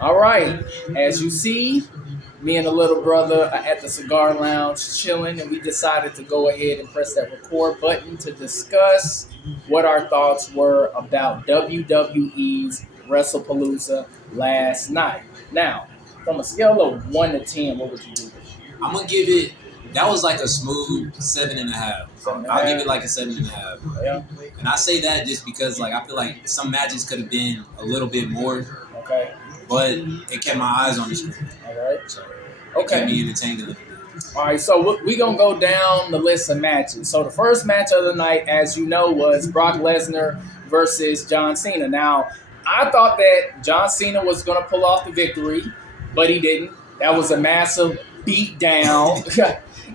All right. As you see, me and the little brother are at the cigar lounge chilling, and we decided to go ahead and press that record button to discuss what our thoughts were about WWE's Wrestlepalooza last night. Now, from a scale of 1 to 10, what would you give it? I'm gonna give it. That was like a smooth 7.5. I'll give it like a 7.5. Yeah. And I say that just because like I feel like some matches could have been a little bit more, Okay. but it kept my eyes on the screen. All right. So it Okay. kept me entertained a little bit. All right, so we're going to go down the list of matches. So the first match of the night, as you know, was Brock Lesnar versus John Cena. Now, I thought that John Cena was going to pull off the victory, but he didn't. That was a massive beatdown.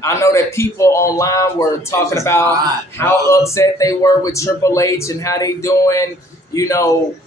I know that people online were talking about how upset they were with Triple H and how they doing,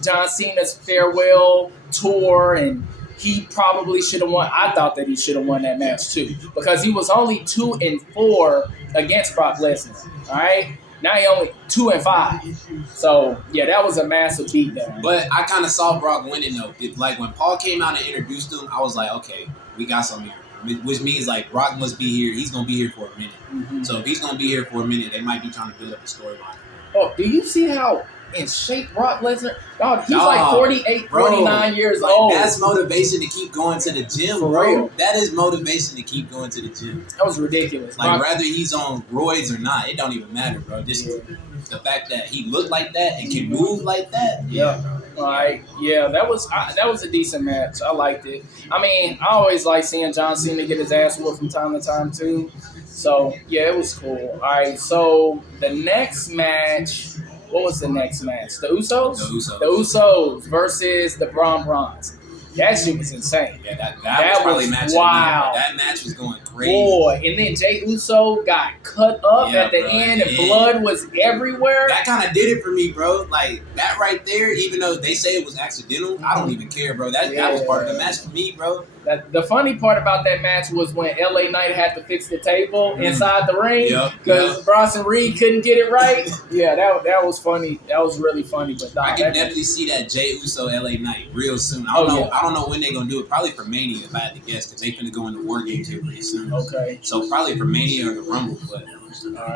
John Cena's farewell tour, and he probably should have won. I thought that he should have won that match too, because he was only 2-4 against Brock Lesnar. All right, now he only 2-5. So yeah, that was a massive beatdown. But I kind of saw Brock winning though. Like when Paul came out and introduced him, I was like, okay, we got something here. Which means like Brock must be here. He's gonna be here for a minute. Mm-hmm. So if he's gonna be here for a minute, they might be trying to build up a storyline. Oh, do you see how in shape Brock Lesnar? Dog, he's like 48, 49 years old. That's motivation to keep going to the gym, For bro. real. That is motivation to keep going to the gym. That was ridiculous. Like whether he's on roids or not, it don't even matter, bro. Just the fact that he looked like that and can move like that. Yeah. Like, yeah, that was a decent match. I liked it. I mean, I always like seeing John Cena get his ass whooped from time to time too. So yeah, it was cool. All right, so the next match. What was the next match? The Usos? The Usos versus the Brawns. That shit was insane. Yeah, that was probably match wow. That match was going crazy. Boy, and then Jey Uso got cut up at the end, and blood was everywhere. That kind of did it for me, bro. Like, that right there, even though they say it was accidental, I don't even care, bro. That was part of the match for me, bro. The funny part about that match was when LA Knight had to fix the table inside the ring because Bronson Reed couldn't get it right. Yeah, that was funny. That was really funny. But I can definitely see that Jey Uso LA Knight real soon. I don't know when they're gonna do it. Probably for Mania, if I had to guess, because they're gonna go into War Games here pretty soon. Okay. So probably for Mania or the Rumble, but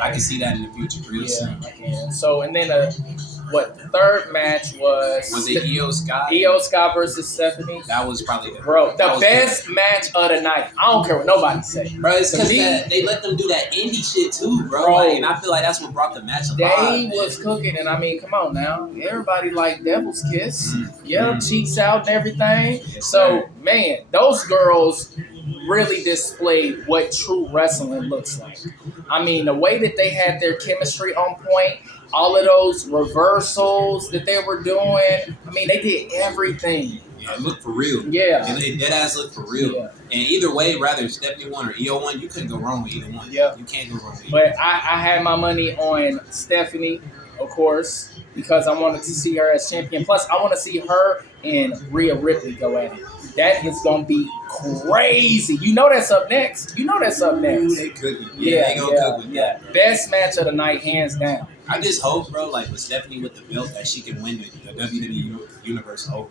I can see that in the future real soon. I can. So and then the third match was it Io Sky? Io Sky versus Stephanie. That was probably the best match of the night. I don't care what nobody say, bro. It's because they let them do that indie shit too, bro. Like, and I feel like that's what brought the match alive. They was cooking, and I mean, come on now, everybody like Devil's Kiss, cheeks out and everything. So man, those girls really displayed what true wrestling looks like. I mean, the way that they had their chemistry on point, all of those reversals that they were doing, I mean, they did everything. Yeah, it looked for real. Yeah. And they dead ass looked for real. Yeah. And either way, rather Stephanie won or Io won, you couldn't go wrong with either one. Yeah. You can't go wrong with either. But I had my money on Stephanie, of course, because I wanted to see her as champion. Plus, I want to see her and Rhea Ripley go at it. That is going to be crazy. You know that's up next. Ooh, they cooking. Yeah, they gonna cook with that. Best match of the night, hands down. I just hope, bro, like with Stephanie with the belt, that she can win the WWE Universe over.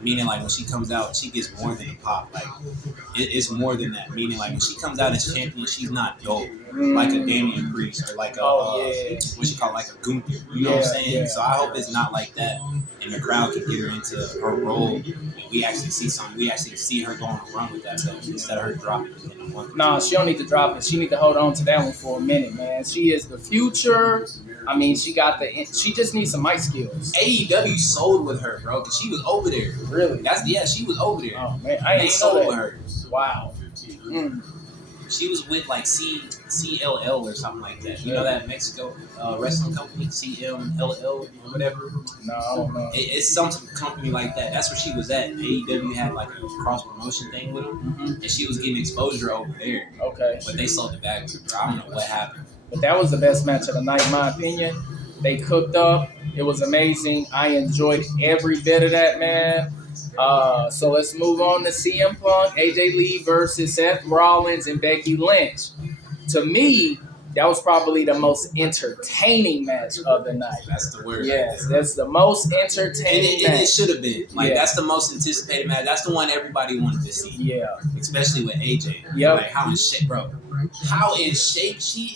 Meaning, like when she comes out, she gets more than a pop. Like it's more than that. Meaning, like when she comes out as champion, she's not dope like a Damian Priest or like a what you call like a Gunther. You know what I'm saying? Yeah. So I hope it's not like that, and the crowd can get her into her role. And we actually see something. We actually see her going on a run with that belt instead of her dropping it. No, she don't need to drop it. She need to hold on to that one for a minute, man. She is the future. I mean, she just needs some mic skills. AEW sold with her, bro, because she was over there. Really? She was over there. Oh man, I ain't sold with her. Wow. She was with like CLL or something like that. You know that Mexico wrestling company, CMLL or whatever? No, I don't know. It's some company like that. That's where she was at. AEW had like a cross promotion thing with them, and she was getting exposure over there. Okay. But they sold it back to her. I don't know what happened. But that was the best match of the night, in my opinion. They cooked up. It was amazing. I enjoyed every bit of that, man. So let's move on to CM Punk, AJ Lee versus Seth Rollins and Becky Lynch. To me, that was probably the most entertaining match of the night. That's the word. Yes, that's the most entertaining And match. it should have been. Like, Yeah. that's the most anticipated match. That's the one everybody wanted to see. Yeah. Especially with AJ. Yep. Like, how in shape, bro. How in shape she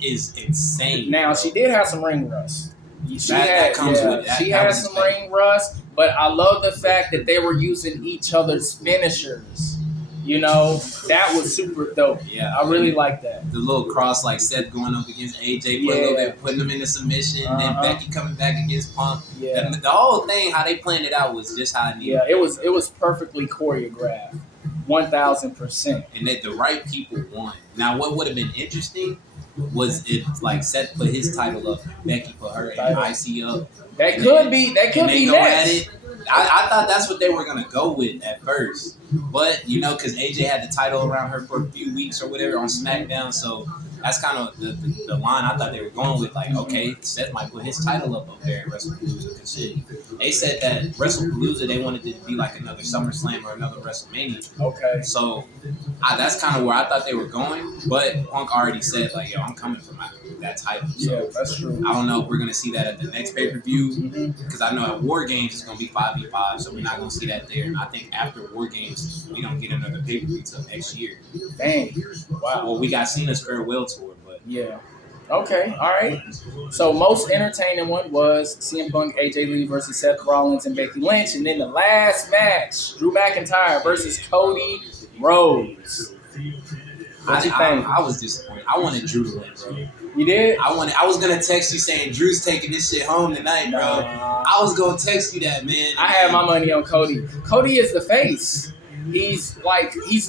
is insane. Now, bro. she did have some ring rust. That comes with that. She had some ring rust, but I love the fact that they were using each other's finishers. You know, that was super dope. Yeah. I really like that. The little cross, like Seth going up against AJ for a little bit, putting him into submission, then Becky coming back against Punk. Yeah. The whole thing, how they planned it out was just how it needed. Yeah, it was perfectly choreographed. 1,000%. And that the right people won. Now, what would have been interesting was if, like, Seth put his title up, Becky put her and IC up. That could be next. I thought that's what they were going to go with at first. But, you know, because AJ had the title around her for a few weeks or whatever on SmackDown, so that's kind of the line I thought they were going with. Like, okay, Seth might put his title up there at Wrestlepalooza. Because shit, they said that Wrestlepalooza, they wanted it to be like another SummerSlam or another WrestleMania. Okay. So that's kind of where I thought they were going. But Punk already said, like, yo, I'm coming for that title. So yeah, that's true. I don't know if we're going to see that at the next pay-per-view. Because I know at War Games it's going to be 5v5. So we're not going to see that there. And I think after War Games, we don't get another pay-per-view till next year. Dang. Wow. Well, we got Cena's farewell tour, but yeah. Okay, all right. So most entertaining one was CM Punk, AJ Lee versus Seth Rollins and Becky Lynch, and then the last match, Drew McIntyre versus Cody Rhodes. What you think? I was disappointed. I wanted Drew to win, bro. You did? I was gonna text you saying Drew's taking this shit home tonight, bro. I was gonna text you that, man. I had my money on Cody. Cody is the face. He's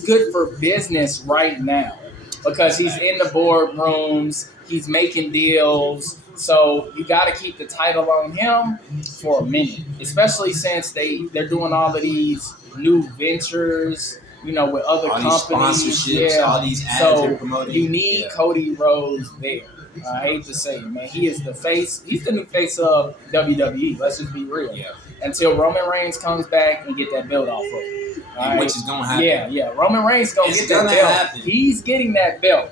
good for business right now because he's in the boardrooms. He's making deals. So you got to keep the title on him for a minute, especially since they're doing all of these new ventures, you know, with other all companies. These sponsorships, all these ads they're promoting. You need Cody Rhodes there. I hate to say it, man. He is the face. He's the new face of WWE. Let's just be real. Yeah. Until Roman Reigns comes back and get that belt off of him. Right? Which is going to happen. Yeah. Roman Reigns going to get that belt. Happen. He's getting that belt.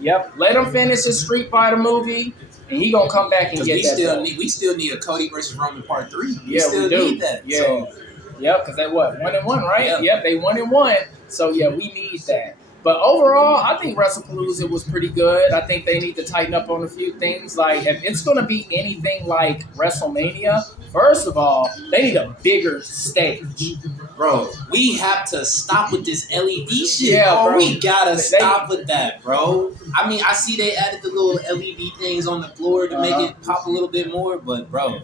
Yep. Let him finish his Street Fighter movie, and he going to come back and get that belt. We still need a Cody versus Roman Part 3. We still need that. Yeah. So. Yep, because they 1-1, right? Yep, they 1-1. So, yeah, we need that. But overall, I think Wrestlepalooza was pretty good. I think they need to tighten up on a few things. Like, if it's going to be anything like WrestleMania, first of all, they need a bigger stage. Bro, we have to stop with this LED shit. Yeah, bro. We got to stop with that, bro. I mean, I see they added the little LED things on the floor to make it pop a little bit more. But, bro,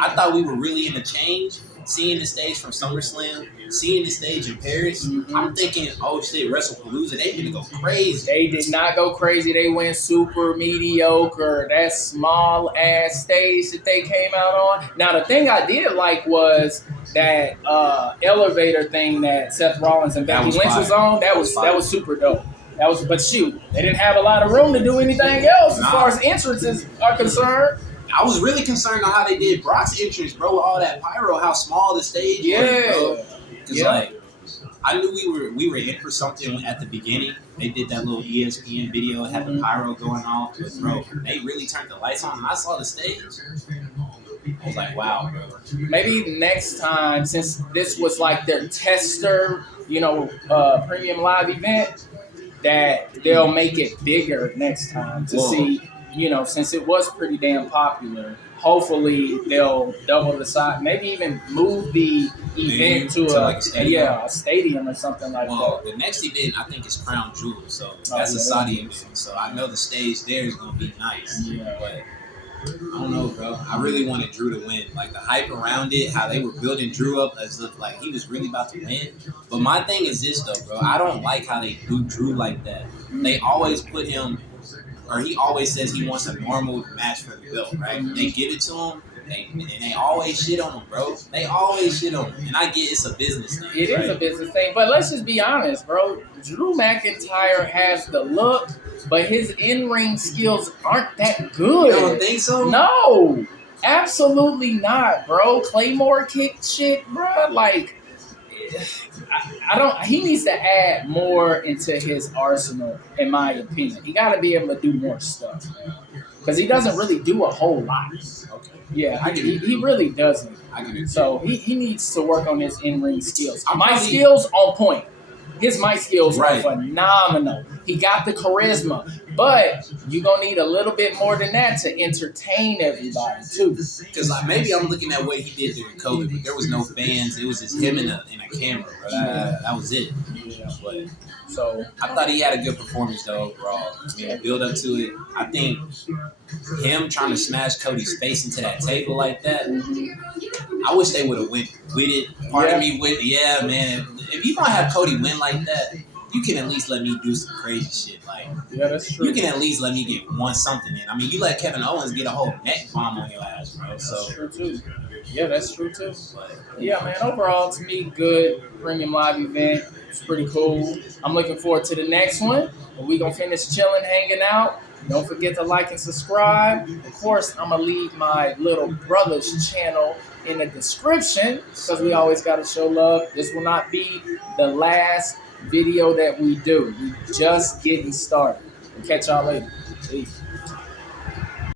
I thought we were really in a change. Seeing the stage from SummerSlam, seeing the stage in Paris, I'm thinking, oh shit, WrestlePalooza, they didn't go crazy. They did not go crazy. They went super mediocre. That small ass stage that they came out on. Now the thing I did like was that elevator thing that Seth Rollins and Becky Lynch was on. That was super dope. But shoot, they didn't have a lot of room to do anything else as far as entrances are concerned. I was really concerned on how they did Brock's entrance, bro, with all that pyro, how small the stage was, bro. Because, like, I knew we were in for something at the beginning. They did that little ESPN video, had the pyro going off. But, bro, they really turned the lights on, and I saw the stage. I was like, wow, bro. Maybe next time, since this was like their tester, premium live event, that they'll make it bigger next time to see. Since it was pretty damn popular, hopefully they'll double the size, maybe even move the event to a stadium or something like that. Well, the next event I think is Crown Jewel, so that's a Saudi event. So I know the stage there is going to be nice. Yeah. But I don't know, bro. I really wanted Drew to win. Like the hype around it, how they were building Drew up as if like he was really about to win. But my thing is this though, bro. I don't like how they do Drew like that. They always put him. Or he always says he wants a normal match for the belt, right? They give it to him, and they always shit on him, bro. They always shit on him. And I get it's a business thing. It is a business thing, but let's just be honest, bro. Drew McIntyre has the look, but his in-ring skills aren't that good. You don't think so? No, absolutely not, bro. Claymore kick shit, bro. Like, I don't. He needs to add more into his arsenal, in my opinion. He got to be able to do more stuff, because he doesn't really do a whole lot. Okay. Yeah, he really doesn't. I get it. So he needs to work on his in-ring skills. My skills on point. His mic skills are phenomenal. He got the charisma, but you're going to need a little bit more than that to entertain everybody, too. Because maybe I'm looking at what he did during COVID, but there was no fans. It was just him in a camera, bro. That was it. Yeah. But so I thought he had a good performance, though, overall. I mean, the build up to it. I think him trying to smash Cody's face into that table like that, I wish they would have went with it. Part of me went, yeah, man. If you gonna have Cody win like that, you can at least let me do some crazy shit. Like, yeah, that's true. You can at least let me get one something in. I mean, you let Kevin Owens get a whole neck bomb on your ass, bro. So that's true too. Yeah, that's true too. But yeah, man. Overall, to me, good premium live event. It's pretty cool. I'm looking forward to the next one. We gonna finish chilling, hanging out. Don't forget to like and subscribe. Of course, I'm going to leave my little brother's channel in the description, because we always got to show love. This will not be the last video that we do. We just getting started. We'll catch y'all later. Peace.